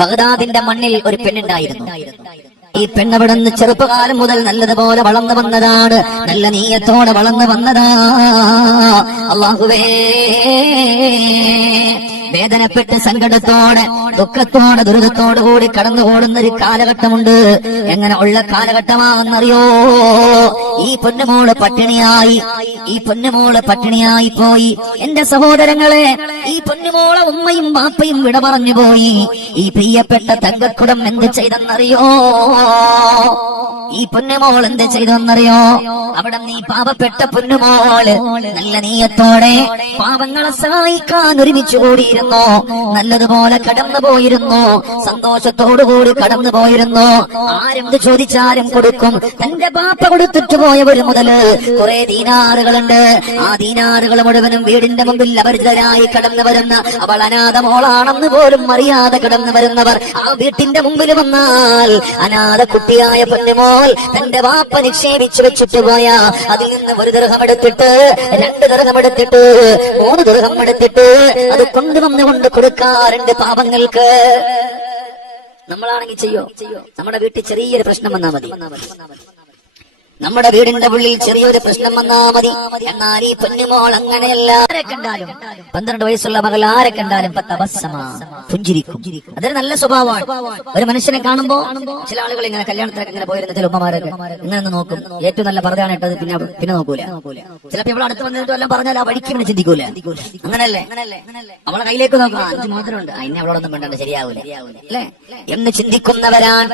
ബഗ്ദാദിന്റെ മണ്ണിൽ ഒരു പെണ്ണുണ്ടായിരുന്നു. ഈ പെണ്ണവിടെ നിന്ന് ചെറുപ്പകാലം മുതൽ നല്ലതുപോലെ വളർന്നു വന്നതാണ്, നല്ല നീയത്തോടെ വളർന്നു വന്നതാ. അല്ലാഹുവേ, വേദനപ്പെട്ട് സങ്കടത്തോടെ ദുഃഖത്തോടെ ദുരിതത്തോടു കൂടി കടന്നു ഓടുന്ന ഒരു കാലഘട്ടമുണ്ട്. എങ്ങനെ ഉള്ള കാലഘട്ടമാണെന്നറിയോ? ഈ പൊന്നുമോള് പട്ടിണിയായി പോയി. എന്റെ സഹോദരങ്ങളെ, ഈ പൊന്നുമോളെ ഉമ്മയും ബാപ്പയും വിട പറഞ്ഞു പോയി. ഈ പ്രിയപ്പെട്ട തങ്കക്കുടം എന്ത് ചെയ്തെന്നറിയോ? ഈ പൊന്നുമോൾ എന്ത് ചെയ്തെന്നറിയോ? അവിടെ നീ പാവപ്പെട്ട പൊന്നുമോള് നല്ല നീയത്തോടെ പാവങ്ങളെ സഹായിക്കാൻ ഒരുമിച്ച് കൂടിയിരുന്നു, നല്ലതുപോലെ കടന്നു പോയിരുന്നു, സന്തോഷത്തോടുകൂടി കടന്നു പോയിരുന്നു. ആരെന്ത് ചോദിച്ചാലും കൊടുക്കും. തന്റെ ബാപ്പ കൊടുത്തിട്ട് പോയവര് മുതല് കുറെ ദീനാറുകളുണ്ട്. ആ ദീനാറുകൾ മുഴുവനും വീടിന്റെ മുമ്പിൽ അപരിചിതരായി കടന്നു വരുന്ന, അവൾ അനാഥ മോളാണെന്ന് പോലും അറിയാതെ കടന്നു വരുന്നവർ ആ വീട്ടിന്റെ മുമ്പിൽ വന്നാൽ അനാഥ കുട്ടിയായ പൊന്നുമോൾ തന്റെ വാപ്പ നിക്ഷേപിച്ചു വെച്ചിട്ട് പോയ അതിൽ നിന്ന് 1 ദിർഹം എടുത്തിട്ട് 2 ദിർഹം എടുത്തിട്ട് 3 ദിർഹം എടുത്തിട്ട് അത് കൊണ്ടുവന്നുകൊണ്ട് കൊടുക്കാറുണ്ട് പാവങ്ങൾക്ക്. നമ്മളാണെങ്കിൽ ചെയ്യോ? നമ്മുടെ വീട്ടിൽ ചെറിയൊരു പ്രശ്നം വന്നാൽ മതി, നമ്മുടെ വീടിന്റെ ഉള്ളിൽ ചെറിയൊരു പ്രശ്നം വന്നാ മതി. എന്നാൽ ഈ പൊന്നുമോൾ അങ്ങനെയല്ല. ആരെ കണ്ടാലും 12 വയസ്സുള്ള മകൾ ആരെ കണ്ടാലും പുഞ്ചിരിക്കും. അതൊരു നല്ല സ്വഭാവമാണ്. ഒരു മനുഷ്യനെ കാണുമ്പോ ചില ആളുകൾ ഇങ്ങനെ കല്യാണത്തിനൊക്കെ ഇങ്ങനെ പോയിരുന്ന ചില ഉമ്മമാരൊക്കെ ഇങ്ങനെ നോക്കും. ഏറ്റവും നല്ല പറഞ്ഞാണ് ഇട്ടത്, പിന്നെ നോക്കൂല. ചിലപ്പോ ഇവിടെ അടുത്ത് വന്നിട്ട് എല്ലാം പറഞ്ഞാൽ ആ വഴിക്ക് പിന്നെ ചിന്തിക്കൂല. അങ്ങനല്ലേ? അവളെ കയ്യിലേക്ക് നോക്കാം, 5 മോതിരമുണ്ട്, അതിനെ അവളോടൊന്നും വേണ്ട, ശരിയാവൂല അല്ലേ എന്ന് ചിന്തിക്കുന്നവരാൻ.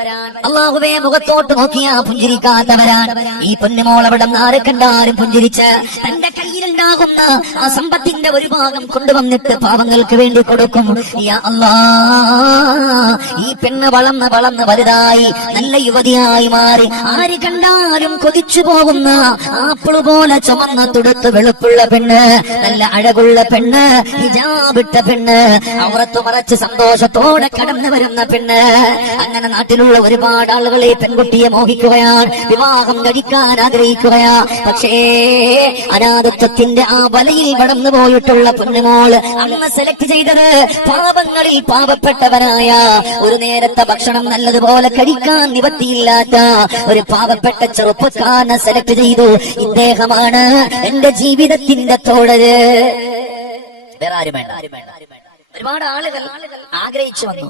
അല്ലാഹുവേ, മുഖത്തോട്ട് നോക്കിയാ പുഞ്ചിരിക്കാത്തവരാൻ. ഈ പൊന്നുമോൾ അവിടെ ആരെ കണ്ടാലും പുഞ്ചിരിച്ച് തന്റെ കയ്യിലുണ്ടാകുന്ന ആ സമ്പത്തിന്റെ ഒരു ഭാഗം കൊണ്ടുവന്നിട്ട് പാവങ്ങൾക്ക് വേണ്ടി കൊടുക്കും. യാ അല്ലാഹ്, ഈ പെണ്ണ് വളർന്ന് വലുതായി നല്ല യുവതിയായി മാറി. ആര് കണ്ടാലും കൊതിച്ചു പോകുന്ന ആപ്പിള് പോലെ ചുമന്ന തുടുത്ത് വെളുപ്പുള്ള പെണ്ണ്, നല്ല അഴകുള്ള പെണ്ണ്, ഹിജാബിട്ട പെണ്ണ്, ഔറത്ത് മറച്ച് സന്തോഷത്തോടെ കടന്നു വരുന്ന പെണ്ണ്. അങ്ങനെ നാട്ടിലുള്ള ഒരുപാട് ആളുകൾ ഈ പെൺകുട്ടിയെ മോഹിക്കുകയാണ്, വിവാഹം കഴിക്കാൻ ആഗ്രഹിക്കുകയാ. പക്ഷേ അനാഥത്വത്തിന്റെ ആ വലയിൽ കടന്നു പോയിട്ടുള്ള പൊന്നുമോള് അന്ന് സെലക്ട് ചെയ്തത് പാവങ്ങളിൽ പാവപ്പെട്ടവനായ, ഒരു നേരത്തെ ഭക്ഷണം നല്ലതുപോലെ കഴിക്കാൻ നിവൃത്തിയില്ലാത്ത ഒരു പാവപ്പെട്ട ചെറുപ്പക്കാരനെ സെലക്ട് ചെയ്തു. ഇദ്ദേഹമാണ് എന്റെ ജീവിതത്തിന്റെ തോഴര്, വേറെ ആരും വേണ്ട. ഒരുപാട് ആളുകൾ ആഗ്രഹിച്ചു വന്നു,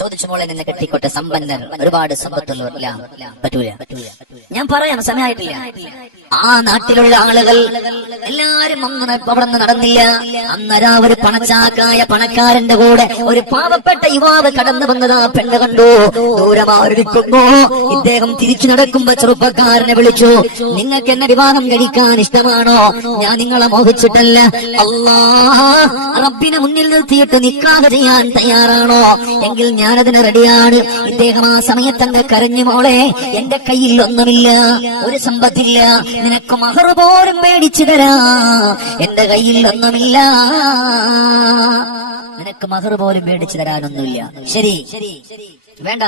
ചോദിച്ചു മോളെ നിന്നെ കെട്ടിക്കോട്ടെ, സമ്പന്നർ, ഒരുപാട് സമ്പത്തുള്ളവർ. പറ്റൂല. ഞാൻ പറയാം, സമയമായിട്ടില്ല. ആ നാട്ടിലുള്ള ആളുകൾ എല്ലാരും അവിടെ നിന്ന് നടന്നില്ല. അന്നേരം ഒരു പണച്ചാക്കായ പണക്കാരന്റെ കൂടെ ഒരു പാവപ്പെട്ട യുവാവ് കടന്നു വന്നത് ആ പെണ്ണ് കണ്ടു. ദൂരമായിരിക്കുമ്പോ ഇദ്ദേഹം തിരിച്ചു നടക്കുമ്പോ ചെറുപ്പക്കാരനെ വിളിച്ചു, നിങ്ങൾക്ക് എന്നെ വിവാഹം കഴിക്കാൻ ഇഷ്ടമാണോ? ഞാൻ നിങ്ങളെ മോഹിച്ചിട്ടല്ല, അല്ലാഹ് റബ്ബിനെ മുന്നിൽ നിർത്തിയിട്ട് നിക്കാഹ് ചെയ്യാൻ തയ്യാറാണോ? എങ്കിൽ ഞാനതിന് റെഡിയാണ്. ഇദ്ദേഹം ആ സമയത്തങ്ങ് കരഞ്ഞു, മോളെ എന്റെ കയ്യിൽ ഒന്നുമില്ല, ഒരു സമ്പത്തില്ല, നിനക്ക് മഹർ പോലും മേടിച്ചു തരാ, എന്റെ കയ്യിൽ ഒന്നുമില്ല, നിനക്ക് മഹർ പോലും മേടിച്ചു തരാനൊന്നുമില്ല. ശരി, വേണ്ട,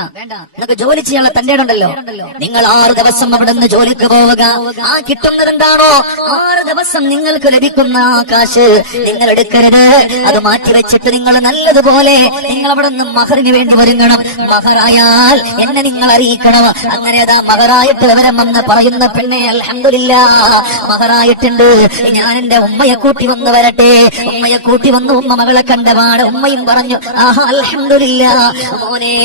നിനക്ക് ജോലി ചെയ്യാനുള്ള തന്റെ ഉണ്ടല്ലോ, നിങ്ങൾ 6 ദിവസം അവിടെ നിന്ന് ജോലിക്ക് പോവുക. ആ കിട്ടുന്നത് എന്താണോ 6 ദിവസം നിങ്ങൾക്ക് ലഭിക്കുന്ന ആ കാശ് നിങ്ങൾ എടുക്കരുത്. അത് മാറ്റിവെച്ചിട്ട് നിങ്ങൾ നല്ലതുപോലെ നിങ്ങൾ അവിടെ നിന്ന് മഹറിന് വേണ്ടി ഒരുങ്ങണം. മഹറായാൽ എന്നെ നിങ്ങൾ അറിയിക്കണം. അങ്ങനെ അതാ മഹറായിട്ട് വിവരം വന്ന് പറയുന്ന പെണ്ണെ, അൽഹംദുലില്ലാഹ് മഹറായിട്ടുണ്ട്, ഞാൻ എന്റെ ഉമ്മയെ കൂട്ടി വന്ന് വരട്ടെ. ഉമ്മയെ കൂട്ടി വന്ന് ഉമ്മ മകളെ കണ്ടപാട് ഉമ്മയും പറഞ്ഞു, ആഹാ അൽഹംദുലില്ലാഹ് മോനെ,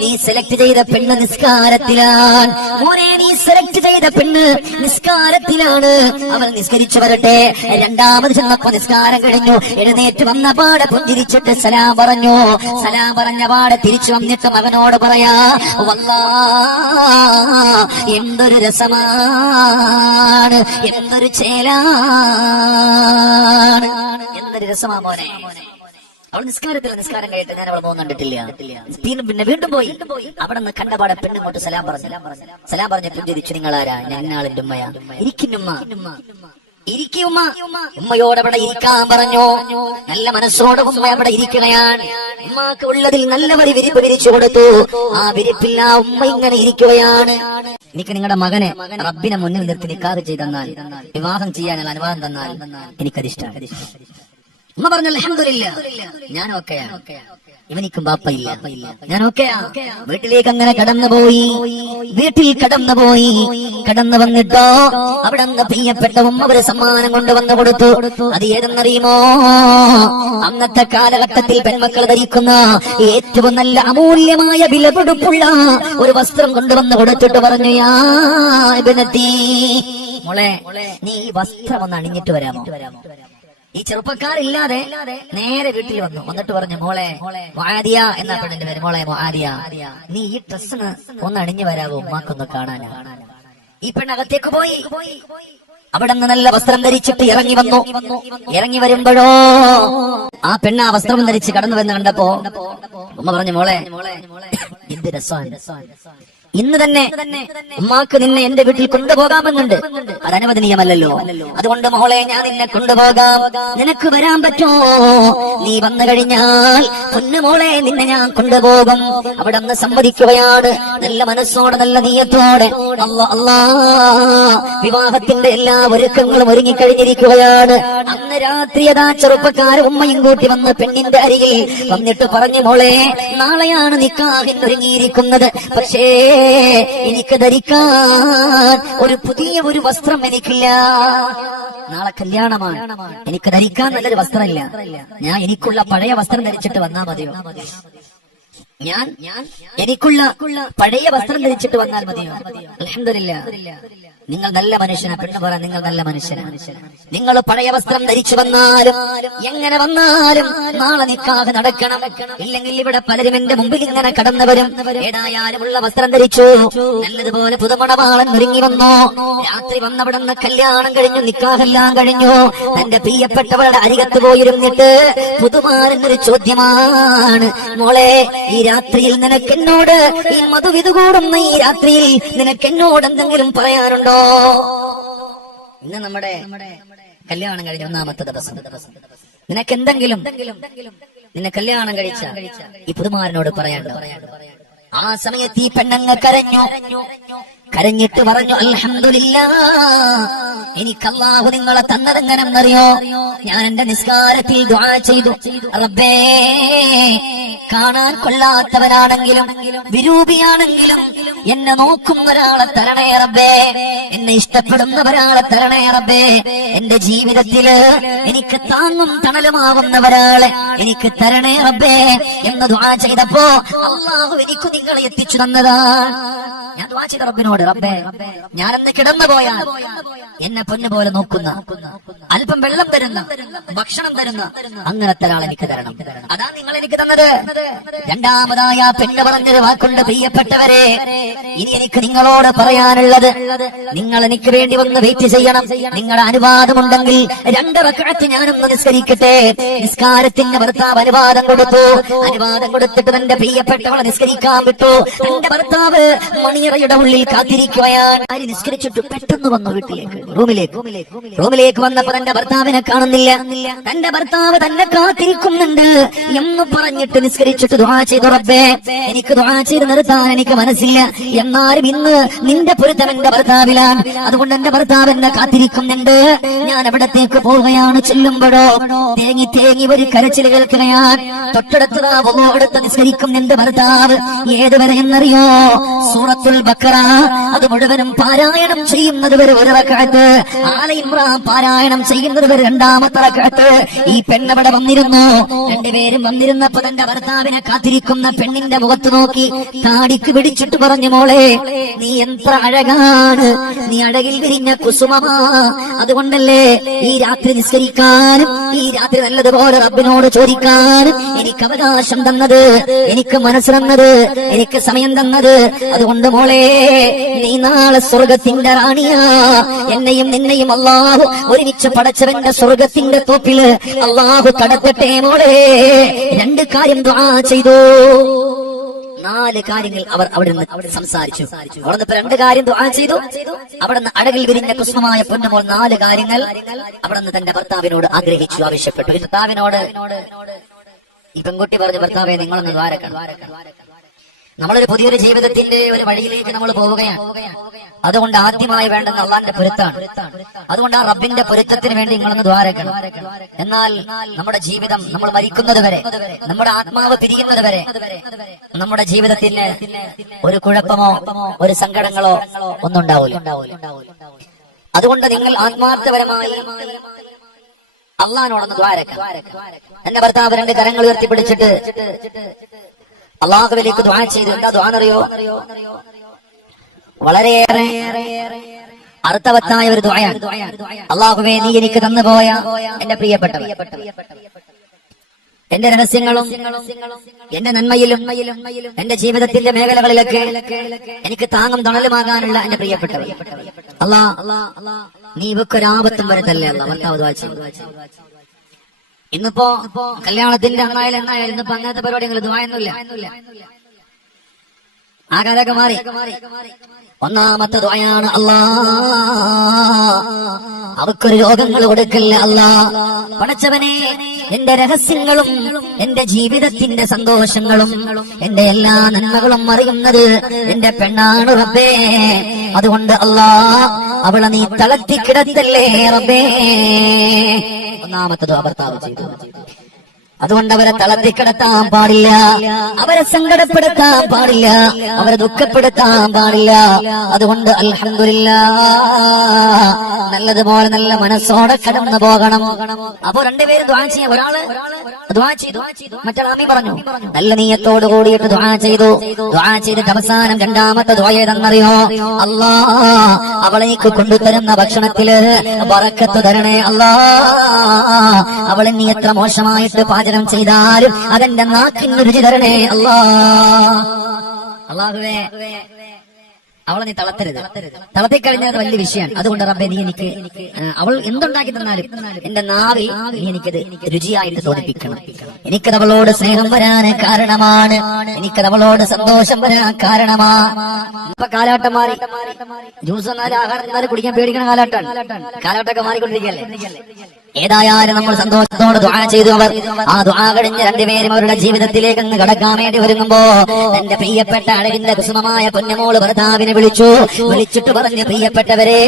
നീ സെലക്ട് ചെയ്ത പെണ്ണ് നിസ്കാരത്തിലാണ്. മോനെ, നീ സെലക്ട് ചെയ്ത പെണ്ണ് നിസ്കാരത്തിലാണ്, അവൾ നിസ്കരിച്ചു വരട്ടെ. രണ്ടാമത് ചെന്നപ്പോ നിസ്കാരം കഴിഞ്ഞു, എഴുന്നേറ്റ് വന്ന പാടെ പുഞ്ചിരിച്ചിട്ട് സലാം പറഞ്ഞു. സലാം പറഞ്ഞ പാടെ തിരിച്ചു വന്നിട്ട് മകനോട് പറയാ, വല്ലാഹ് എന്തൊരു രസമാണ്, എന്തൊരു ചേലാണ്, എന്തൊരു രസമാ മോനെ. അവൾ നിസ്കാരം കഴിയിട്ട് ഞാൻ അവളെ മോൻ കണ്ടിട്ടില്ല. പിന്നെ വീണ്ടും പോയി. അവിടെ നിന്ന് കണ്ടപാടെ പെണ്ണുങ്ങോട്ട് സലാം പറഞ്ഞ് പുഞ്ചിരിച്ചു. നിങ്ങളാരാ? ഞാൻ ആളിന്റെ ഉമ്മയാ. ഇരിക്കുന്നുമ്മ. ഉമ്മയോട് അവിടെ ഇരിക്കാൻ പറഞ്ഞു. നല്ല മനസ്സോടെ ഉമ്മ അവിടെ ഇരിക്കുകയാണ്. ഉമ്മക്ക് ഉള്ളതിൽ നല്ല ഒരു വിരിപ്പ് വിരിച്ചു കൊടുത്തു. ആ വിരിപ്പിൽ ആ ഉമ്മ ഇങ്ങനെ ഇരിക്കുകയാണ്. എനിക്ക് നിങ്ങളുടെ മകനെ റബ്ബിനെ മുന്നിൽ നിർത്തി നിക്കാഹ് ചെയ്തെന്നാൽ, വിവാഹം ചെയ്യാനുള്ള അനുവാദം തന്നാൽ എനിക്കതിഷ്ടമാണ്. ഉമ്മ പറഞ്ഞു, അൽഹംദുലില്ലാഹ് ഞാൻ ഓക്കെയാണ്. ഇവനിക്കും ബാപ്പയില്ല. ഞാൻ ഓക്കെയാ. വീട്ടിലേക്ക് അങ്ങനെ കടന്നുപോയി. വീട്ടിൽ കടന്നുപോയി. കടന്നു വന്നിട്ടോ അവിടെ നിന്ന് പ്രിയപ്പെട്ട ഉമ്മ ഒരു സമ്മാനം കൊണ്ടുവന്നു കൊടുത്തു. അത് ഏതെന്നറിയുമോ? അന്നത്തെ കാലഘട്ടത്തിൽ പെൺമക്കൾ ധരിക്കുന്ന ഏറ്റവും നല്ല അമൂല്യമായ വിലപിടിപ്പുള്ള ഒരു വസ്ത്രം കൊണ്ടുവന്ന് കൊടുത്തിട്ട് പറഞ്ഞു, യാ ഇബ്നത്തി, മോളെ നീ ഈ വസ്ത്രം ഒന്ന് അണിഞ്ഞിട്ട് വരാമോ? ഈ ചെറുപ്പക്കാരില്ലാതെ നേരെ വീട്ടിൽ വന്നു. വന്നിട്ട് പറഞ്ഞു, മോളെ മുആദിയ എന്നാ പെണ്ണിന്റെ പേര്, മോളെ മുആദിയ, നീ ഈ ഡ്രസ്സിന് ഒന്ന് അണിഞ്ഞു വരാവോ, ഉമ്മാക്കൊന്ന് കാണാനാ. ഈ പെണ്ണകത്തേക്ക് പോയി. അവിടെ നിന്ന് നല്ല വസ്ത്രം ധരിച്ചിട്ട് ഇറങ്ങി വന്നു. ഇറങ്ങി വരുമ്പോഴോ ആ പെണ്ണ് ആ വസ്ത്രം ധരിച്ച് കടന്നു വന്ന് കണ്ടപ്പോ ഉമ്മ പറഞ്ഞു, മോളെ എന്ത് രസമാണ്, ഇന്ന് തന്നെ ഉമ്മാക്ക് നിന്നെ എന്റെ വീട്ടിൽ കൊണ്ടുപോകാമെന്നുണ്ട്. അത് അനുവദനീയമല്ലല്ലോ. അതുകൊണ്ട് മോളെ ഞാൻ നിന്നെ കൊണ്ടുപോകാം, നിനക്ക് വരാൻ പറ്റോ? നീ വന്നു കഴിഞ്ഞാൽ പൊന്നുമോളെ നിന്നെ ഞാൻ കൊണ്ടുപോകും. അവിടെ നിന്ന് സമ്മതിക്കുകയാണ്. നല്ല മനസ്സോടെ നല്ല നീയത്തോടെ. അല്ലാ വിവാഹത്തിന്റെ എല്ലാ ഒരുക്കങ്ങളും ഒരുങ്ങിക്കഴിഞ്ഞിരിക്കുകയാണ്. അന്ന് രാത്രി അതാ ചെറുപ്പക്കാർ ഉമ്മയും കൂട്ടി വന്ന് പെണ്ണിന്റെ അരികിൽ വന്നിട്ട് പറഞ്ഞു, മോളെ നാളെയാണ് നിക്കാഹിന് ഒരുങ്ങിയിരിക്കുന്നത്. പക്ഷേ എനിക്ക് ധരിക്കാൻ ഒരു പുതിയ ഒരു വസ്ത്രം എനിക്കില്ല. നാളെ കല്യാണമാണ്, എനിക്ക് ധരിക്കാൻ നല്ലൊരു വസ്ത്രമില്ല. ഞാൻ എനിക്കുള്ള പഴയ വസ്ത്രം ധരിച്ചിട്ട് വന്നാ മതിയോ? ഞാൻ എനിക്കുള്ള പഴയ വസ്ത്രം ധരിച്ചിട്ട് വന്നാൽ മതിയോ? അൽഹംദുലില്ലാഹ്, നിങ്ങൾ നല്ല മനുഷ്യനാ. പെണ്ണ് പറ, നിങ്ങൾ നല്ല മനുഷ്യനാണ്. നിങ്ങൾ പഴയ വസ്ത്രം ധരിച്ചു വന്നാലും എങ്ങനെ വന്നാലും നാളെ നിക്കാഹ് നടക്കണം. ഇല്ലെങ്കിൽ ഇവിടെ പലരും എന്റെ മുമ്പിൽ ഇങ്ങനെ കടന്നു വരും. ഏതായാലും ഉള്ള വസ്ത്രം ധരിച്ചു, നല്ലതുപോലെ പുതുമണവാളൻ ഒരുങ്ങി വന്നു. രാത്രി വന്നവിടെ നിന്ന് കല്യാണം കഴിഞ്ഞു, നിക്കാഹെല്ലാം കഴിഞ്ഞു. തന്റെ പ്രിയപ്പെട്ടവരുടെ അരികത്ത് പോയിരുന്നിട്ട് പുതുമാരൻ ഒരു ചോദ്യമാണ്, മോളെ ഈ രാത്രിയിൽ നിനക്ക് എന്നോട്, ഈ മധുവിധു കൂടുന്ന ഈ രാത്രിയിൽ നിനക്ക് എന്നോട് എന്തെങ്കിലും പറയാനുണ്ടോ? ഇന്ന് നമ്മുടെ കല്യാണം കഴിഞ്ഞ ഒന്നാമത്തെ ദിവസം. നിനക്ക് എന്തെങ്കിലും നിന്നെ കല്യാണം കഴിച്ച ഈ പുതുമാരനോട് പറയാനുണ്ടോ? ആ സമയത്ത് ഈ പെണ്ണങ്ങ് കരഞ്ഞു. കരഞ്ഞിട്ട് പറഞ്ഞു, അൽഹംദുലില്ലാഹ്, എനിക്ക് അല്ലാഹു നിങ്ങളെ തന്നതെങ്ങനെന്നറിയോ? ഞാൻ എന്റെ നിസ്കാരത്തിൽ ദുആ ചെയ്തു, റബ്ബേ കാണാൻ കൊള്ളാത്തവനാണെങ്കിലും വിരൂപിയാണെങ്കിലും എന്നെ നോക്കുന്ന ഒരാളെ തരണേ റബ്ബേ, എന്നെ ഇഷ്ടപ്പെടുന്ന ഒരാളെ തരണേ റബ്ബേ, എന്റെ ജീവിതത്തില് എനിക്ക് താങ്ങും തണലുമാവുന്ന ഒരാളെ എനിക്ക് തരണേ റബ്ബേ എന്ന് ദുആ ചെയ്തപ്പോ അല്ലാഹു എനിക്ക് നിങ്ങളെ എത്തിച്ചു തന്നതാണ്. ഞാൻ ദുആ ചെയ്ത റബ്ബിനോട്, റബ്ബേ ഞാനെന്ന് കിടന്നു പോയാൽ എന്നെ പൊന്നുപോലെ നോക്കുന്ന, അല്പം വെള്ളം തരുന്ന, ഭക്ഷണം തരുന്ന അങ്ങനത്തെ ഒരാൾ എനിക്ക് തരണം. അതാ നിങ്ങൾ എനിക്ക് തന്നത്. രണ്ടാമതായ പെണ്ണ് പറഞ്ഞൊരു വാക്കുണ്ട്, പ്രിയപ്പെട്ടവരെ, ഇനി എനിക്ക് നിങ്ങളോട് പറയാനുള്ളത്, നിങ്ങൾ എനിക്ക് വേണ്ടി ഒന്ന് വെയിറ്റ് ചെയ്യണം. നിങ്ങളുടെ അനുവാദമുണ്ടെങ്കിൽ 2 റക്അത്ത് ഞാനൊന്ന് നിസ്കരിക്കട്ടെ. നിസ്കാരത്തിന്റെ ഭർത്താവ് അനുവാദം കൊടുത്തു. അനുവാദം കൊടുത്തിട്ട് തന്റെ പ്രിയപ്പെട്ടവളെ നിസ്കരിക്കാൻ വിട്ടു. തന്റെ ഭർത്താവ് മണിയറയുടെ ഉള്ളിൽ കാത്തിരിക്കുകയാണ്. ആര് നിസ്കരിച്ചിട്ട് പെട്ടെന്ന് വന്നു വീട്ടിലേക്ക്, റൂമിലേക്ക് വന്നപ്പോ തന്റെ ഭർത്താവിനെ കാണുന്നില്ല. തന്റെ ഭർത്താവ് തന്നെ കാത്തിരിക്കുന്നുണ്ട് എന്ന് പറഞ്ഞിട്ട് നിസ്കരിച്ചിട്ട് ദുആ ചെയ്തു, റബ്ബേ എനിക്ക് ദുആ ചെയ്ത് നിർത്താൻ എനിക്ക് മനസ്സില്ല, എന്നാലും ഇന്ന് നിന്റെ പൊരുത്തം എന്റെ ഭർത്താവിലാണ്, അതുകൊണ്ട് എന്റെ ഭർത്താവ് എന്നെ കാത്തിരിക്കുന്നുണ്ട്. ഞാൻ അവിടത്തേക്ക് പോവുകയാണ്. ചെല്ലുമ്പോഴോ തേങ്ങി ഒരു കരച്ചിൽ കേൾക്കുകയാണ്. തൊട്ടടുത്തതാ എടുത്ത് നിസ്കരിക്കും എന്റെ ഭർത്താവ്. ഏതുവരെ എന്നറിയോ? സൂറത്തുൽ ബഖറ അത് മുഴുവനും പാരായണം ചെയ്യുന്നത് വരെ 1 റക്അത്ത്, ആല ഇമ്രാൻ പാരായണം ചെയ്യുന്നത് വരെ 2ാമത്തെ റക്അത്ത്. ഈ പെണ്ണവിടെ വന്നിരുന്നു. രണ്ടുപേരും വന്നിരുന്നപ്പോ തന്റെ ഭർത്താവിനെ കാത്തിരിക്കുന്ന പെണ്ണിന്റെ മുഖത്ത് നോക്കി താടിക്ക് പിടിച്ചിട്ട് പറഞ്ഞു, മോളെ നീ എത്ര അഴകാണ്, നീ അഴകിൽ വിരിഞ്ഞ കുസുമമാ, അതുകൊണ്ടല്ലേ ഈ രാത്രി നിസ്കരിക്കാനും ഈ രാത്രി നല്ലതുപോലെ റബ്ബിനോട് ചോദിക്കാനും എനിക്ക് അവകാശം തന്നത്, എനിക്ക് മനസ്സ് തന്നത്, എനിക്ക് സമയം തന്നത്. അതുകൊണ്ട് മോളെ നീ നാളെ സ്വർഗത്തിന്റെ റാണിയാ. എന്നെയും നിന്നെയും അല്ലാഹു ഒരുമിച്ച് പടച്ചവന്റെ സ്വർഗത്തിന്റെ തോപ്പില് അല്ലാഹു കടത്തട്ടെ മോളെ. 2 കാര്യം ദുആ ചെയ്തു. 4 കാര്യങ്ങൾ അവർ അവിടെ നിന്ന് സംസാരിച്ചു. അവിടെ നിന്ന് 2 കാര്യം ദുആ ചെയ്തു. അവിടെ നിന്ന് അഴകിൽ വിരിഞ്ഞ കുസുമമായ പൊന്നുമോൾ 4 കാര്യങ്ങൾ അവിടെ നിന്ന് തന്റെ ഭർത്താവിനോട് ആഗ്രഹിച്ചു, ആവശ്യപ്പെട്ടു. ഭർത്താവിനോട് ഈ പെൺകുട്ടി പറഞ്ഞു, ഭർത്താവെ നിങ്ങളൊന്ന് ദ്വാരക്കണം. നമ്മളൊരു പുതിയൊരു ജീവിതത്തിന്റെ ഒരു വഴിയിലേക്ക് നമ്മൾ പോവുകയാണ്. അതുകൊണ്ട് ആദ്യമായി വേണ്ടുന്ന അള്ളാന്റെ പൊരുത്താണ്. അതുകൊണ്ട് ആ റബ്ബിന്റെ പൊരുത്തത്തിന് വേണ്ടി നിങ്ങളൊന്ന് ദ്വാരക്കണം. എന്നാൽ നമ്മുടെ ജീവിതം, നമ്മൾ മരിക്കുന്നത് വരെ, നമ്മുടെ ആത്മാവ് പിരിയുന്നത് വരെ നമ്മുടെ ജീവിതത്തിന് ഒരു കുഴപ്പമോ ഒരു സങ്കടങ്ങളോ ഒന്നും ഉണ്ടാവില്ല. അതുകൊണ്ട് നിങ്ങൾ ആത്മാർത്ഥപരമായി അള്ളാഹിനോടൊന്ന് ദ്വാരക്കണം. എന്റെ ഭർത്താവ് 2 കരങ്ങൾ ഉയർത്തിപ്പിടിച്ചിട്ട് അള്ളാഹുവിലേക്ക് ദുആ ചെയ്തു. എന്താ ദുആ എന്നറിയോ? വളരെയേറെ അർത്ഥവത്തായ ഒരു ദുആയാണ്. അള്ളാഹുവേ, നീ എനിക്ക് തന്നുപോയ എന്റെ പ്രിയപ്പെട്ടവർ, എന്റെ രഹസ്യങ്ങളും എന്റെ നന്മയിലും എന്റെ ജീവിതത്തിന്റെ മേഖലകളിലൊക്കെ എനിക്ക് താങ്ങും തണലുമാകാനുള്ള എന്റെ പ്രിയപ്പെട്ടവർ, അല്ലാ നീ ഇവക്കൊരാപത്തും വരുത്തല്ലേ അല്ലാ. ഭർത്താവ് ദുആ ചെയ്തു. ഇന്നിപ്പോ കല്യാണത്തിന്റെ എന്നായാലും ഇന്നിപ്പോ അങ്ങനത്തെ പരിപാടികൾ ദുആയൊന്നുമില്ല. ആ കാലൊക്കെ മാറി. ഒന്നാമത്തെ ദുആയാണ് അല്ലാ അവക്കൊരു രോഗങ്ങൾ കൊടുക്കല്ല അല്ലാ. പടച്ചവനെ, എന്റെ രഹസ്യങ്ങളും എന്റെ ജീവിതത്തിന്റെ സന്തോഷങ്ങളും എന്റെ എല്ലാ നന്മകളും അറിയുന്നത് എന്റെ പെണ്ണാണ് റബ്ബേ. അതുകൊണ്ട് അല്ലാ അവളെ നീ തളർത്തിക്കിടത്തല്ലേ റബ്ബേ. ഒന്നാമത്തെ ദുആ ഭർത്താവ് ചെയ്തു. അതുകൊണ്ട് അവരെ തളർത്തിക്കിടത്താൻ പാടില്ല, അവരെ സങ്കടപ്പെടുത്താൻ പാടില്ല, അവരെ ദുഃഖപ്പെടുത്താൻ പാടില്ല. അതുകൊണ്ട് അൽഹംദുലില്ലാഹ് നല്ലതുപോലെ നല്ല മനസ്സോടെ കടന്നു പോകണം. അപ്പൊ 2 പേര് ദുആ ചെയ്യാം. ഒരാള് ദുആ ചെയ്തു, മറ്റേ ആമീൻ പറഞ്ഞു. നല്ല നീയത്തോട് കൂടിയിട്ട് ദുആ ചെയ്തു. ദുആ ചെയ്തിട്ട് അവസാനം 2ാമത്തെ ദുആ ഏതെന്നറിയോ? അല്ലാ അവളേക്ക് കൊണ്ടുതരുന്ന ഭക്ഷണത്തില് ബറക്കത്ത് തരണേ അല്ലാ. അവളെ നീ എത്ര മോശമായിട്ട് പാചകം ചെയ്താലും അതെന്റെ നാക്കിന് രുചി തരണേ അല്ലാ. അല്ലാഹുവേ, അവളെ നീ തളർത്തരുത്. തളർത്തിക്കഴിഞ്ഞാൽ വലിയ വിഷയമാണ്. അതുകൊണ്ട് റബ്ബേ, നീ എനിക്ക് അവൾ എന്തുണ്ടാക്കി തന്നാലും എന്റെ നാവിൽ നീ എനിക്കത് രുചിയായിട്ട് തോന്നിപ്പിക്കണം. എനിക്കത് അവളോട് സ്നേഹം വരാൻ കാരണമാണ്, എനിക്കത് അവളോട് സന്തോഷം വരാൻ കാരണമാ. ഇപ്പൊ കാലാട്ടം മാറി. ജ്യൂസ് എന്നാലും ആഹാരം എന്നാലും കുടിക്കാൻ പേടിക്കണ കാലാട്ടാണ്. കാലാട്ടൊക്കെ മാറിക്കൊണ്ടിരിക്കല്ലേ. ഏതായാലും നമ്മൾ സന്തോഷത്തോട് ദുആ ചെയ്തു. അവർ ആ ദുആ കഴിഞ്ഞ് 2 പേരും അവരുടെ ജീവിതത്തിലേക്ക് അങ്ങ് കടക്കാൻ വേണ്ടി ഒരുങ്ങുമ്പോ തന്റെ പ്രിയപ്പെട്ട അഴകിന്റെ കുസുമമായ പൊന്നുമോള് ഭർത്താവിനെ വിളിച്ചിട്ട് പറഞ്ഞു, പ്രിയപ്പെട്ടവരെ,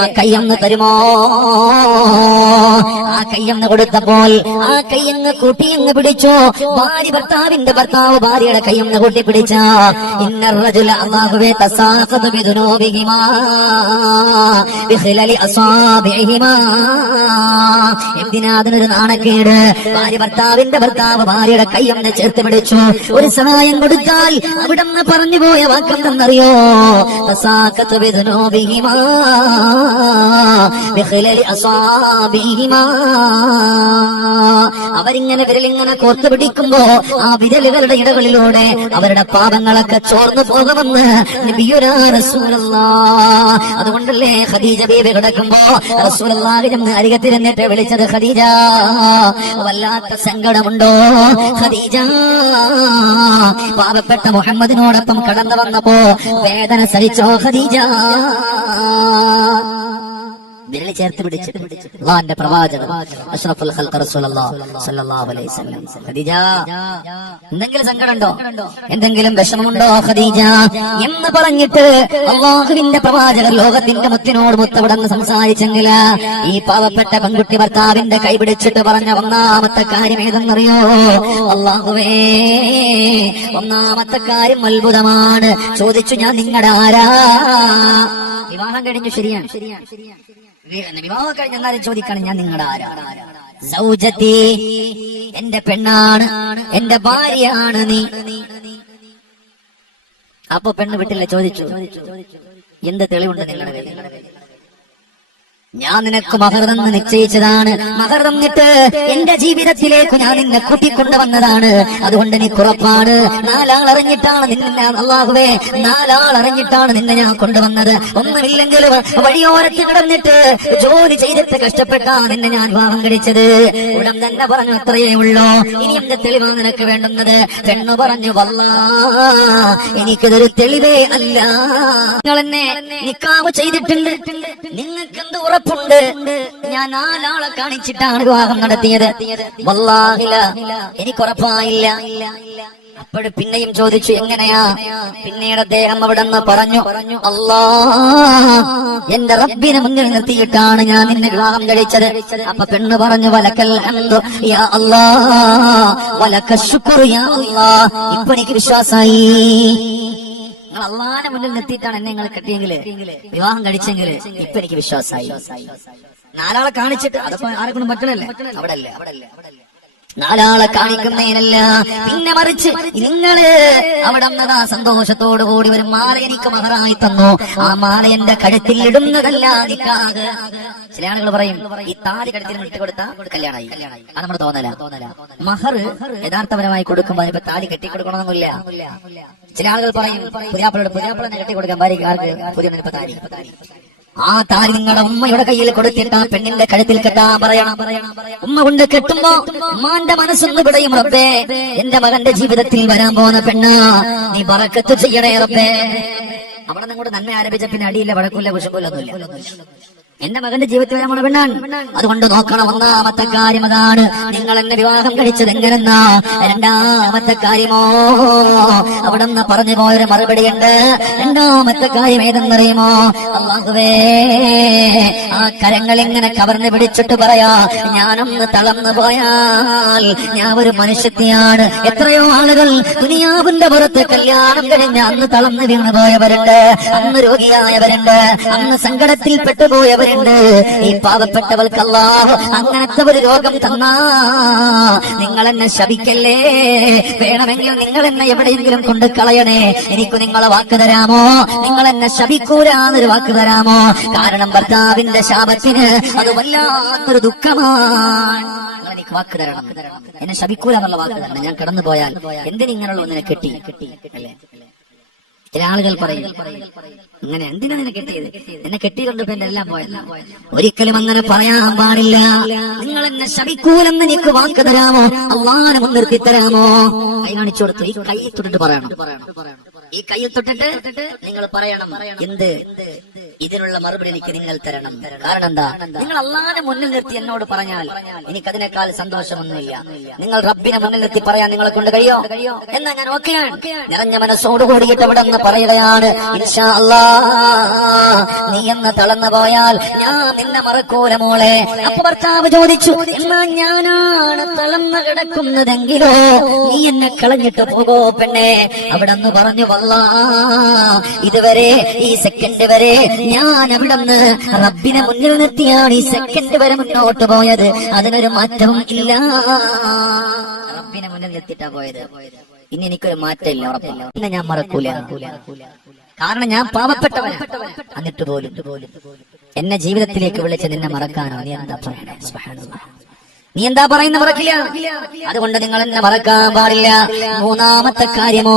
ആ കയ്യൊന്ന് തരുമോ? ആ കയ്യൊന്ന് കൊടുത്തപ്പോൾ ആ കയ്യങ്ങ് കൂട്ടിയങ്ങ് പിടിച്ചു. ഭർത്താവ് ഭാര്യയുടെ കയ്യൊന്ന് കൂട്ടി പിടിച്ച ഇന്നർ റജുല അല്ലാഹുവേ തസാഖദു ബിദുനൂബിഹിമാ ബിഖിലലി അസാബിഹിമാ. എന്തിനാ അതിനൊരു നാണക്കേട്? ഭർത്താവ് ഭാര്യയുടെ കയ്യൊന്ന് ചേർത്ത് പിടിച്ചു. ഒരു സഹായം കൊടുത്താൽ അവിടെന്ന് പറഞ്ഞു പോയ വാക്കെന്തെന്നറിയോ? തസാഖദു ബിദുനൂബിഹിമാ ബിഖിലലി അസാബിഹിമാ. അവരിങ്ങനെ വിരലിങ്ങനെ കോർത്തു പിടിക്കുമ്പോ ആ വിരലുകളുടെ ഇടകളിലൂടെ അവരുടെ പാപങ്ങളൊക്കെ ചോർന്നു പോകുമെന്ന് നബിയുനാ റസൂലുള്ളാഹ്. അതുകൊണ്ടല്ലേ ഖദീജ ബീവി കിടക്കുമ്പോ റസൂലുള്ളാഹി അരികത്തിരുന്നിട്ട് വിളിച്ചത്, ഖദീജ വല്ലാത്ത സങ്കടമുണ്ടോ ഖദീജ? പാവപ്പെട്ട മുഹമ്മദിനോടൊപ്പം കടന്നു വന്നപ്പോ വേദന സഹിച്ചോ ഖദീജ? വിരൽ ചേർത്ത് പിടിച്ചിട്ട് അല്ലാഹുവിന്റെ പ്രവാചകൻ അഷ്റഫുൽ ഖൽഖ് റസൂലുള്ളാഹി സ്വല്ലല്ലാഹു അലൈഹി വസല്ലം, ഖദീജ എന്തെങ്കിലും സങ്കടമുണ്ടോ, എന്തെങ്കിലും വിഷമമുണ്ടോ ഖദീജ എന്ന് പറഞ്ഞിട്ട് അല്ലാഹുവിന്റെ പ്രവാചകൻ ലോകത്തിന്റെ മുത്തിനോട് മുത്തവിടന്ന് സംസാരിച്ചെങ്കിൽ ഈ പാവപ്പെട്ട പെൺകുട്ടി ഭർത്താവിന്റെ കൈ പിടിച്ചിട്ട് പറഞ്ഞ ഒന്നാമത്തെ കാര്യം ഏതെന്നറിയോ? അല്ലാഹുവേ, ഒന്നാമത്തെ കാര്യം അത്ഭുതമാണ്. ചോദിച്ചു, ഞാൻ നിങ്ങളുടെ ആരാ? വിവാഹം കഴിഞ്ഞു, ശരിയാണ്. വിവാഹം കഴിഞ്ഞെന്നാലും ചോദിക്കണം, ഞാൻ നിങ്ങളുടെ ആരാ? സൗജത്തി, എന്റെ പെണ്ണാണ്, എന്റെ ഭാര്യയാണ് നീ. അപ്പൊ പെണ്ണ് വിട്ടില്ല, ചോദിച്ചു, എന്ത് തെളിവുണ്ട് നിങ്ങളുടെ കയ്യിൽ? ഞാൻ നിനക്ക് മഹർ തന്ന് നിശ്ചയിച്ചതാണ്. മഹർ തന്നിട്ട് എന്റെ ജീവിതത്തിലേക്ക് ഞാൻ നിന്നെ കൂട്ടിക്കൊണ്ടുവന്നതാണ്. അതുകൊണ്ട് നീ ഉറപ്പാണ്. 4 ആൾ അറിഞ്ഞിട്ടാണ് നിന്നെ, അല്ലാഹുവേ, 4 ആൾ അറിഞ്ഞിട്ടാണ് നിന്നെ ഞാൻ കൊണ്ടുവന്നത്. ഒന്നുമില്ലെങ്കിലും വഴിയോരത്ത് കിടന്നിട്ട് ജോലി ചെയ്തിട്ട് കഷ്ടപ്പെട്ടാണ് നിന്നെ ഞാൻ വിവാഹം കഴിച്ചത്. ഉടൻ തന്നെ പറഞ്ഞു, അത്രയേ ഉള്ളൂ, ഇനി എന്റെ തെളിവാണ് നിനക്ക് വേണ്ടുന്നത്. പെണ്ണു പറഞ്ഞു, വല്ലാ, എനിക്കിതൊരു തെളിവേ അല്ല. നിങ്ങൾ എന്നെ നിക്കാഹ് ചെയ്തിട്ടുണ്ട്, നിങ്ങൾക്ക് എന്ത് ഉറപ്പുണ്ട്? ഞാൻ 4 ആളെ കാണിച്ചിട്ടാണ് വിവാഹം നടത്തിയത്. വല്ലാഹില, എനിക്കുറപ്പായില്ല. അപ്പോൾ പിന്നെയും ചോദിച്ചു എങ്ങനെയാ? പിന്നീട് അദ്ദേഹം അവിടെ നിന്ന് പറഞ്ഞു, അല്ലാ, എന്റെ റബ്ബിനെ മുന്നിൽ നിർത്തിയിട്ടാണ് ഞാൻ നിന്നെ വിവാഹം കഴിച്ചത്. അപ്പൊ പെണ്ണ് പറഞ്ഞു, വലക്കൽ ഹംദു യാ അല്ലാ വലക ശുക്ർ യാ അല്ലാ. ഇപ്പൊ എനിക്ക് വിശ്വാസായി. നിങ്ങൾ അള്ളാനെ മുന്നിൽ നിർത്തിയിട്ടാണ് എന്നെ നിങ്ങൾ കെട്ടിയെങ്കില്, വിവാഹം കഴിച്ചെങ്കില് ഇപ്പൊ എനിക്ക് വിശ്വാസായി. നാലാളെ കാണിച്ചിട്ട് അതപ്പോ ആരെക്കൊണ്ടും പറ്റണല്ലേ? അവിടെ അല്ലേ? നാലാളെ കാണിക്കുന്നതിനല്ല, പിന്നെ മറിച്ച് നിങ്ങള് അവിടെ സന്തോഷത്തോടു കൂടി ഒരു മാല എനിക്ക് മഹറായി തന്നു. ആ മാല എന്റെ കഴുത്തിൽ ഇടുന്നതല്ല നിക്കാഹ്. ചില ആളുകൾ പറയും ഈ താലി കഴുത്തിൽ ഇട്ട് കൊടുത്താ കല്യാണമായി. അത് നമ്മുടെ തോന്നല. മഹർ യഥാർത്ഥപരമായി കൊടുക്കുമ്പോ ഇപ്പൊ താലി കെട്ടി കൊടുക്കണമെന്നില്ല. ചില ആളുകൾ പറയും പുതിയാപ്പിളനെ കെട്ടി കൊടുക്കാൻ ഭാര്യക്കാർക്ക് പുതിയ താലി. ആ താലി നിങ്ങളുടെ ഉമ്മയുടെ കയ്യിൽ കൊടുത്തിട്ട് ആ പെണ്ണിന്റെ കഴുത്തിൽ കെട്ടാൻ പറയണം. ഉമ്മ കൊണ്ട് കെട്ടുമ്പോ ഉമ്മാന്റെ മനസ്സൊന്ന് പിടയും, റബ്ബേ എന്റെ മകന്റെ ജീവിതത്തിൽ വരാൻ പോകുന്ന പെണ്ണ് നീ ബറക്കത്ത് ചെയ്യണേ റബ്ബേ. അവിടെ നിങ്ങോട്ട് നന്മ ആരംഭിച്ച പിന്നെ അടിയില്ല, വഴക്കില്ല, കുശുമ്പൊന്നുമില്ല. എന്റെ മകന്റെ ജീവിതത്തിൽ വരാൻ പോണ പെണ്ണാണ്. അതുകൊണ്ട് നോക്കണം. ഒന്നാമത്തെ കാര്യം അതാണ്, നിങ്ങൾ എന്നെ വിവാഹം കഴിച്ചത് എങ്ങനെന്നാ. രണ്ടാമത്തെ കാര്യമോ അവിടെ നിന്ന് പറഞ്ഞു പോയൊരു മറുപടിയുണ്ട്. രണ്ടാമത്തെ കാര്യം ഏതെന്നറിയുമോ? അല്ലാഹുവേ, ആ കരങ്ങൾ ഇങ്ങനെ കവർന്ന് പിടിച്ചിട്ട് പറയാ, ഞാനൊന്ന് തളർന്നു പോയാൽ ഞാൻ ഒരു മനുഷ്യത്തെയാണ്. എത്രയോ ആളുകൾ ദുനിയാവിന്റെ പുറത്ത് കല്യാണം കഴിഞ്ഞ് അന്ന് തളർന്ന് വീണു പോയവരുണ്ട്, അന്ന് രോഗിയായവരുണ്ട്, അന്ന് സങ്കടത്തിൽ പെട്ടുപോയവരുണ്ട്. ഈ പാവപ്പെട്ടവർക്ക് അല്ലാഹു അങ്ങനത്തെ ഒരു രോഗം തന്നാ നിങ്ങൾ എന്നെ ശപിക്കല്ലേ. വേണമെങ്കിൽ നിങ്ങൾ എന്നെ എവിടെയെങ്കിലും കൊണ്ട് കളയണേ, എനിക്ക് നിങ്ങളെ വാക്ക് തരാമോ? നിങ്ങൾ എന്നെ ശപിക്കൂലാന്നൊരു വാക്ക് തരാമോ? കാരണം ഭർത്താവിന്റെ ശാപത്തിന് അത് വല്ലാത്തൊരു ദുഃഖമാണ്. എനിക്ക് വാക്ക് തരണം, എന്നെ ശപിക്കൂലെന്നുള്ള വാക്ക് തരണം. ഞാൻ കടന്നു പോയാൽ എന്തിനിങ്ങനെയുള്ള ഒന്നിനെ കെട്ടി അല്ലേ? ചില ആളുകൾ പറയും, അങ്ങനെ എന്തിനാ നിന്നെ കെട്ടിയത്? എന്നെ കെട്ടിക്കൊണ്ട് എന്റെ എല്ലാം പോയല്ല. ഒരിക്കലും അങ്ങനെ പറയാൻ പാടില്ല. നിങ്ങൾ എന്നെ ശപിക്കൂലെന്ന് എനിക്ക് വാക്ക് തരാമോ? അള്ളാനെ മുൻനിർത്തി തരാമോ? കൈ കാണിച്ചു കൊടുത്തു. ഈ കൈ തൊട്ടിട്ട് പറയണം. ഈ കയ്യിൽ തൊട്ടിട്ട് നിങ്ങൾ പറയണം എന്ത്? ഇതിനുള്ള മറുപടി എനിക്ക് നിങ്ങൾ തരണം. കാരണം എന്താ? നിങ്ങൾ അള്ളാനെ മുന്നിൽ നിർത്തി എന്നോട് പറഞ്ഞാൽ എനിക്കതിനേക്കാൾ സന്തോഷമൊന്നുമില്ല. നിങ്ങൾ റബ്ബിനെ മുന്നിൽ നിർത്തി പറയാൻ നിങ്ങളെ കൊണ്ട് കഴിയോ? എന്നാ ഞാൻ ഓക്കെയാണ്. നിറഞ്ഞ മനസ്സോട് കൂടിയിട്ട് ഇവിടെ നിന്ന് പറയുകയാണ്, ഇൻഷാ അല്ലാ നീ എന്ന് തളർന്നു പോയാൽ ഞാൻ നിന്നെ മറക്കൂല മോളെ. അപ്പൊ ഭർത്താവ് ചോദിച്ചു, എന്നാ ഞാനാണ് തളർന്നു കിടക്കുന്നതെങ്കിലോ നീ എന്നെ കളഞ്ഞിട്ട് പോകോ പെണ്ണെ? അവിടെ നിന്ന് പറഞ്ഞു, വല്ലാ ഇതുവരെ ഈ സെക്കൻഡ് വരെ ഞാൻ അവിടെ നിന്ന് റബ്ബിനെ മുന്നിൽ നിർത്തിയാണ് ഈ സെക്കൻഡ് വരെ മുന്നോട്ട് പോയത്. അതിനൊരു മാറ്റവും ഇല്ല. റബ്ബിനെ മുന്നിൽ നിർത്തിയിട്ടാ പോയത്. ഇനി എനിക്കൊരു മാറ്റമില്ല, ഉറപ്പില്ല. ഇന്ന് ഞാൻ മറക്കൂല. കാരണം ഞാൻ പാവപ്പെട്ടവൻ. എന്നിട്ട് പോലും എന്നെ ജീവിതത്തിലേക്ക് വിളിച്ച് നിന്നെ മറക്കാനോ? നീ എന്താ പറയണേ? സുബ്ഹാനല്ലാഹ്, നീ എന്താ പറയുന്ന മറക്കില്ല. അതുകൊണ്ട് നിങ്ങൾ എന്നെ മറക്കാൻ പാടില്ല. മൂന്നാമത്തെ കാര്യമോ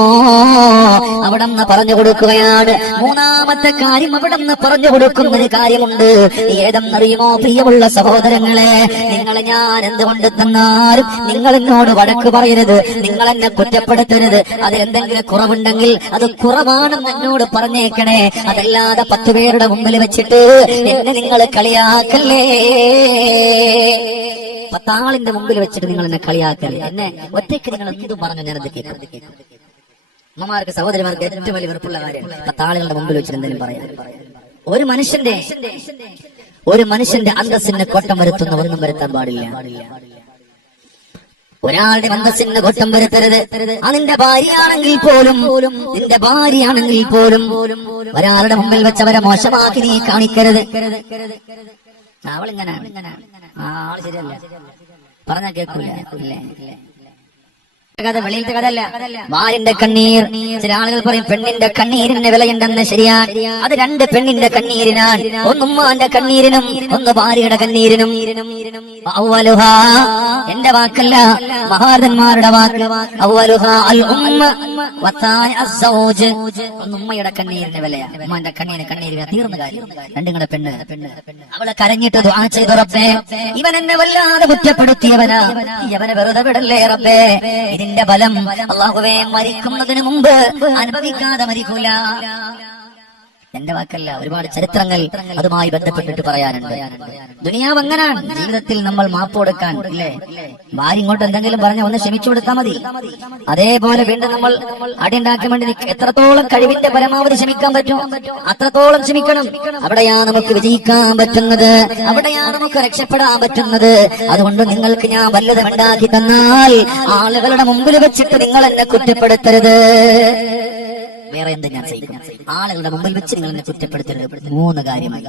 അവിടെ നിന്ന് പറഞ്ഞു കൊടുക്കുകയാണ്. മൂന്നാമത്തെ കാര്യം അവിടെ നിന്ന് പറഞ്ഞു കൊടുക്കുന്ന ഒരു കാര്യമുണ്ട്. ഏതെന്നറിയുമോ പ്രിയമുള്ള സഹോദരങ്ങളെ? നിങ്ങൾ ഞാൻ എന്തുകൊണ്ട് തന്നാലും നിങ്ങൾ എന്നോട് വഴക്ക് പറയരുത്, നിങ്ങൾ എന്നെ കുറ്റപ്പെടുത്തരുത്. അത് എന്തെങ്കിലും കുറവുണ്ടെങ്കിൽ അത് കുറവാണെന്ന് എന്നോട് പറഞ്ഞേക്കണേ. അതല്ലാതെ 10 പേരുടെ മുമ്പിൽ വെച്ചിട്ട് എന്നെ നിങ്ങൾ കളിയാക്കല്ലേ. 10 ആളിന്റെ മുമ്പിൽ വെച്ചിട്ട് നിങ്ങൾ എന്നെ കളിയാക്കല്ലേ. എന്നെ ഒറ്റയ്ക്ക് നിങ്ങൾ എന്തും പറഞ്ഞു ഞാനത് കേൾക്കും. അമ്മമാർക്ക് സഹോദരിമാർക്ക് ഏറ്റവും വലിയ വെറുപ്പുള്ള കാര്യം 10 ആളുകളുടെ മുമ്പിൽ വെച്ചിട്ട് എന്തെങ്കിലും പറയാം. ഒരു മനുഷ്യന്റെ അന്തസ്സിന് കോട്ടം വരുത്തുന്ന ഒന്നും വരുത്താൻ പാടില്ല. ഒരാളുടെ അന്തസ്സിന് കോട്ടം വരുത്തരുത്. അതിന്റെ ഭാര്യയാണെങ്കിൽ പോലും, നിന്റെ ഭാര്യയാണെങ്കിൽ പോലും ഒരാളുടെ മുമ്പിൽ വെച്ചവരെ മോശമാക്കി നീ കാണിക്കരുത്. അവളിങ്ങനാണ്, ആള് ശരിയല്ല, പറഞ്ഞാ കേൾക്കൂല. കഥ വെളിയിലത്തെ കഥല്ല. ഭാര്യന്റെ കണ്ണീർ. ചില ആളുകൾ പറയും പെണ്ണിന്റെ കണ്ണീരിന് വിലയുണ്ടെന്ന്. ശരിയാണ്, അത് 2 പെണ്ണിന്റെ കണ്ണീരിനാണ്. ഒന്ന് ഉമ്മാന്റെ കണ്ണീരിനും ഒന്ന് ഭാര്യയുടെ കണ്ണീരിനും. അവ്വലുഹാ, എന്റെ വാക്കല്ല, മഹാരഥന്മാരുടെ വാക്ക്. അവ്വലുഹാ അൽ ഉമ്മ വത്തായ അസ്സൗജ്. ഒന്ന് ഉമ്മയുടെ കണ്ണീരിന് വിലയാ, ഉമ്മാന്റെ കണ്ണീര് തീർന്ന കാര്യം. രണ്ടുങ്ങളുടെ പെണ്ണ് അവളെ കരഞ്ഞിട്ട് ദുആ ചെയ്തു, റബ്ബേ ഇവൻ എന്നെ വല്ലാതെ കുറ്റപ്പെടുത്തിയവനാ, ഇവനെ വെറുതെ വിടല്ലേ റബ്ബേ. ഇതിന്റെ ഫലം അല്ലാഹുവേ മരിക്കുന്നതിന് മുമ്പ് അനുഭവിക്കാതെ മരിക്കൂല. എന്റെ വാക്കല്ല, ഒരുപാട് ചരിത്രങ്ങൾ അതുമായി ബന്ധപ്പെട്ടിട്ട് പറയാനുണ്ട്. ദുനിയാവ് അങ്ങനാണ്. ജീവിതത്തിൽ നമ്മൾ മാപ്പ് കൊടുക്കാൻ, ഇല്ലേ, ഭാര്യ ഇങ്ങോട്ട് എന്തെങ്കിലും പറഞ്ഞ ഒന്ന് ക്ഷമിച്ചു കൊടുത്താൽ മതി. അതേപോലെ വീണ്ടും നമ്മൾ അടിയുണ്ടാക്കാൻ വേണ്ടി എത്രത്തോളം കഴിവിന്റെ പരമാവധി ക്ഷമിക്കാൻ പറ്റും അത്രത്തോളം ക്ഷമിക്കണം. അവിടെയാണ് നമുക്ക് വിജയിക്കാൻ പറ്റുന്നത്, അവിടെയാണ് നമുക്ക് രക്ഷപ്പെടാൻ പറ്റുന്നത്. അതുകൊണ്ട് നിങ്ങൾക്ക് ഞാൻ വല്ലതും ഉണ്ടാക്കി തന്നാൽ ആളുകളുടെ മുമ്പിൽ വെച്ചിട്ട് നിങ്ങൾ എന്നെ കുറ്റപ്പെടുത്തരുത്. വേറെ എന്ത് ഞാൻ ചെയ്യും, ആളുകളുടെ മുമ്പിൽ വെച്ച് നിങ്ങൾ എന്നെ കുറ്റപ്പെടുത്തരുത്. 3 കാര്യമായി.